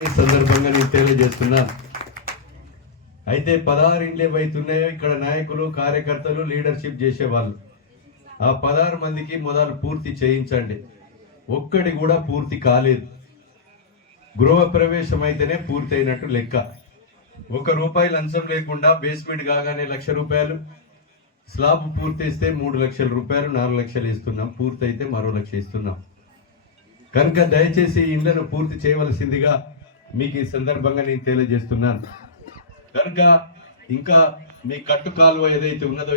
ఈ సందర్భంగా నేను తెలియజేస్తున్నాను. అయితే 16 ఇండ్లు ఏవైతున్నాయో ఇక్కడ నాయకులు కార్యకర్తలు లీడర్షిప్ చేసేవాళ్ళు ఆ 16 మందికి మొదలు పూర్తి చేయించండి. ఒక్కడి కూడా పూర్తి కాలేదు. గృహ ప్రవేశం అయితేనే పూర్తి అయినట్టు లెక్క. ₹1 లంచం లేకుండా బేస్మెంట్ కాగానే ₹1,00,000, స్లాబ్ పూర్తిస్తే ₹3,00,000, 4 లక్షలు ఇస్తున్నాం. పూర్తి అయితే మరో 1 లక్ష ఇస్తున్నాం. కనుక దయచేసి ఇండ్లను పూర్తి చేయవలసిందిగా మీకు ఈ సందర్భంగా నేను తెలియజేస్తున్నాను. కనుక ఇంకా మీ కట్టు కాలువ ఏదైతే ఉన్నదో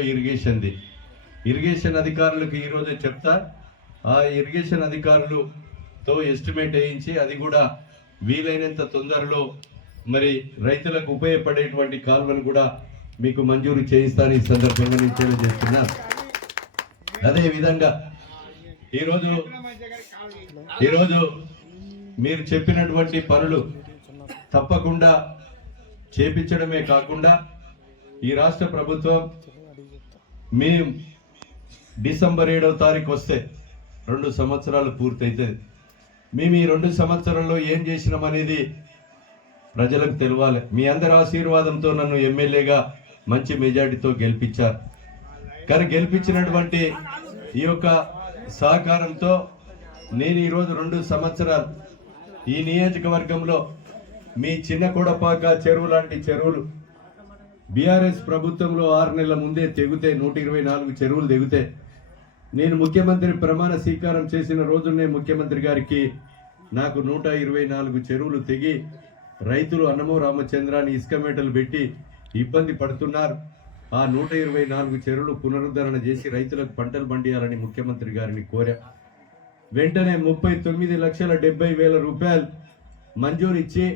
ఇరిగేషన్ అధికారులకు ఈరోజే చెప్తా. ఆ ఇరిగేషన్ అధికారులతో ఎస్టిమేట్ వేయించి అది కూడా వీలైనంత తొందరలో మరి రైతులకు ఉపయోగపడేటువంటి కాలువను కూడా మీకు మంజూరు చేయిస్తాను ఈ సందర్భంగా నేను తెలియజేస్తున్నాను. అదేవిధంగా ఈరోజు మీరు చెప్పినటువంటి పనులు తప్పకుండా చేపించడమే కాకుండా ఈ రాష్ట్ర ప్రభుత్వం మేము డిసెంబర్ 7వ తారీఖు వస్తే 2 సంవత్సరాలు పూర్తయితుంది. మేము ఈ 2 సంవత్సరాల్లో ఏం చేసినాం అనేది ప్రజలకు తెలియాలి. మీ అందరి ఆశీర్వాదంతో నన్ను ఎమ్మెల్యేగా మంచి మెజార్టీతో గెలిపించారు. కానీ గెలిపించినటువంటి ఈ యొక్క సహకారంతో నేను ఈరోజు 2 సంవత్సరాలు ఈ నియోజకవర్గంలో మీ చిన్న కొడపాక చెరువు లాంటి చెరువులు బీఆర్ఎస్ ప్రభుత్వంలో 6 నెలల ముందే తెగితే 124 చెరువులు తెగితే నేను ముఖ్యమంత్రి ప్రమాణ స్వీకారం చేసిన రోజునే ముఖ్యమంత్రి గారికి నాకు 124 చెరువులు తెగి రైతులు అన్నమో రామచంద్రాన్ని ఇసుక మేటలు పెట్టి ఇబ్బంది పడుతున్నారు. ఆ 124 చెరువులు పునరుద్ధరణ చేసి రైతులకు పంటలు పండియాలని ముఖ్యమంత్రి గారిని కోరా. వెంటనే ₹30,70,000 మంజూరు ఇచ్చి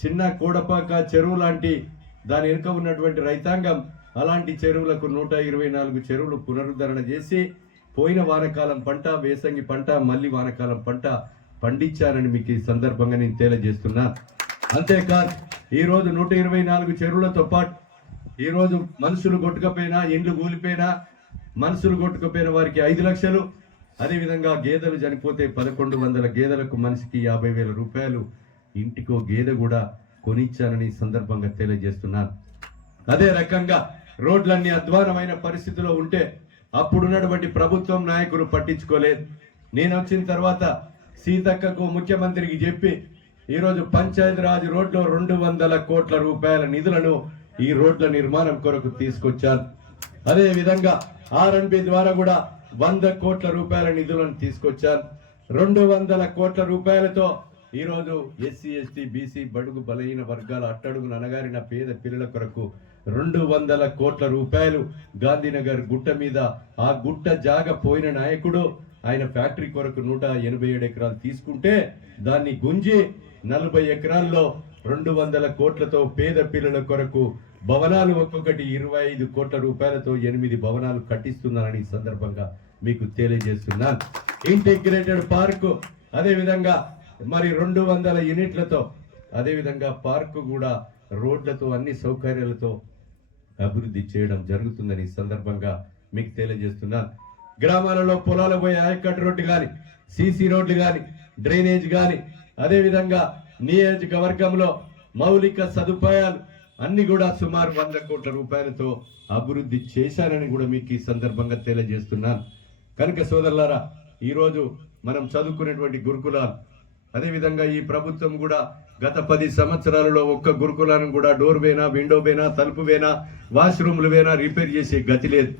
చిన్న కోడపాక చెరువు లాంటి దాని వెనుక ఉన్నటువంటి రైతాంగం అలాంటి చెరువులకు 124 చెరువులు పునరుద్ధరణ చేసి పోయిన వానకాలం పంట, వేసంగి పంట, మళ్ళీ వానకాలం పంట పండించారని మీకు ఈ సందర్భంగా నేను తెలియజేస్తున్నా. అంతేకాదు ఈరోజు 124 చెరువులతో పాటు ఈరోజు మనుషులు కొట్టుకపోయినా, ఇండ్లు కూలిపోయినా, మనుషులు కొట్టుకుపోయిన వారికి 5 లక్షలు, అదేవిధంగా గేదెలు చనిపోతే 1100 గేదెలకు మనిషికి ₹50,000 ఇంటికో గేదె కూడా కొనిచ్చానని సందర్భంగా తెలియజేస్తున్నాను. అదే రకంగా రోడ్లన్నీ అధ్వానమైన పరిస్థితిలో ఉంటే అప్పుడున్నటువంటి ప్రభుత్వం నాయకులు పట్టించుకోలేదు. నేను వచ్చిన తర్వాత సీతక్కకు ముఖ్యమంత్రికి చెప్పి ఈరోజు పంచాయతీరాజ్ రోడ్లో ₹200 కోట్ల నిధులను ఈ రోడ్ల నిర్మాణం కొరకు తీసుకొచ్చాను. అదే విధంగా R&B ద్వారా కూడా ₹100 కోట్ల నిధులను తీసుకొచ్చాను. ₹200 కోట్లతో ఈరోజు ఎస్సీ, ఎస్టీ, బీసీ, బడుగు బలహీన వర్గాల అట్టడుగున అనగారిన పేద పిల్లల కొరకు ₹200 కోట్ల గాంధీనగర్ గుట్ట మీద ఆ గుట్ట జాగ పోయిన నాయకుడు ఆయన ఫ్యాక్టరీ కొరకు 187 ఎకరాలు తీసుకుంటే దాన్ని గుంజి 40 ఎకరాల్లో 200 కోట్లతో పేద పిల్లల కొరకు భవనాలు ఒక్కొక్కటి ₹25 కోట్లతో 8 భవనాలు కట్టిస్తున్నారని సందర్భంగా మీకు తెలియజేస్తున్నాను. ఇంటిగ్రేటెడ్ పార్కు అదేవిధంగా మరి 200 యూనిట్లతో అదేవిధంగా పార్కు కూడా రోడ్లతో అన్ని సౌకర్యాలతో అభివృద్ధి చేయడం జరుగుతుందని సందర్భంగా మీకు తెలియజేస్తున్నాను. గ్రామాలలో పొలాలు పోయే ఆయకట్టు రోడ్డు కానీ, సీసీ రోడ్లు కానీ, డ్రైనేజ్ కానీ, అదేవిధంగా నియోజకవర్గంలో మౌలిక సదుపాయాలు అన్ని కూడా సుమారు ₹100 కోట్లతో అభివృద్ధి చేశానని కూడా మీకు ఈ సందర్భంగా తెలియజేస్తున్నాను. కనుక సోదరులారా, ఈరోజు మనం చదువుకునేటువంటి గురుకులాలు అదేవిధంగా ఈ ప్రభుత్వం కూడా గత 10 సంవత్సరాలలో ఒక్క గురుకులాలను కూడా డోర్ వేనా, విండో వేనా, తలుపు వేనా, వాష్రూమ్లు వేనా రిపేర్ చేసే గతి లేదు.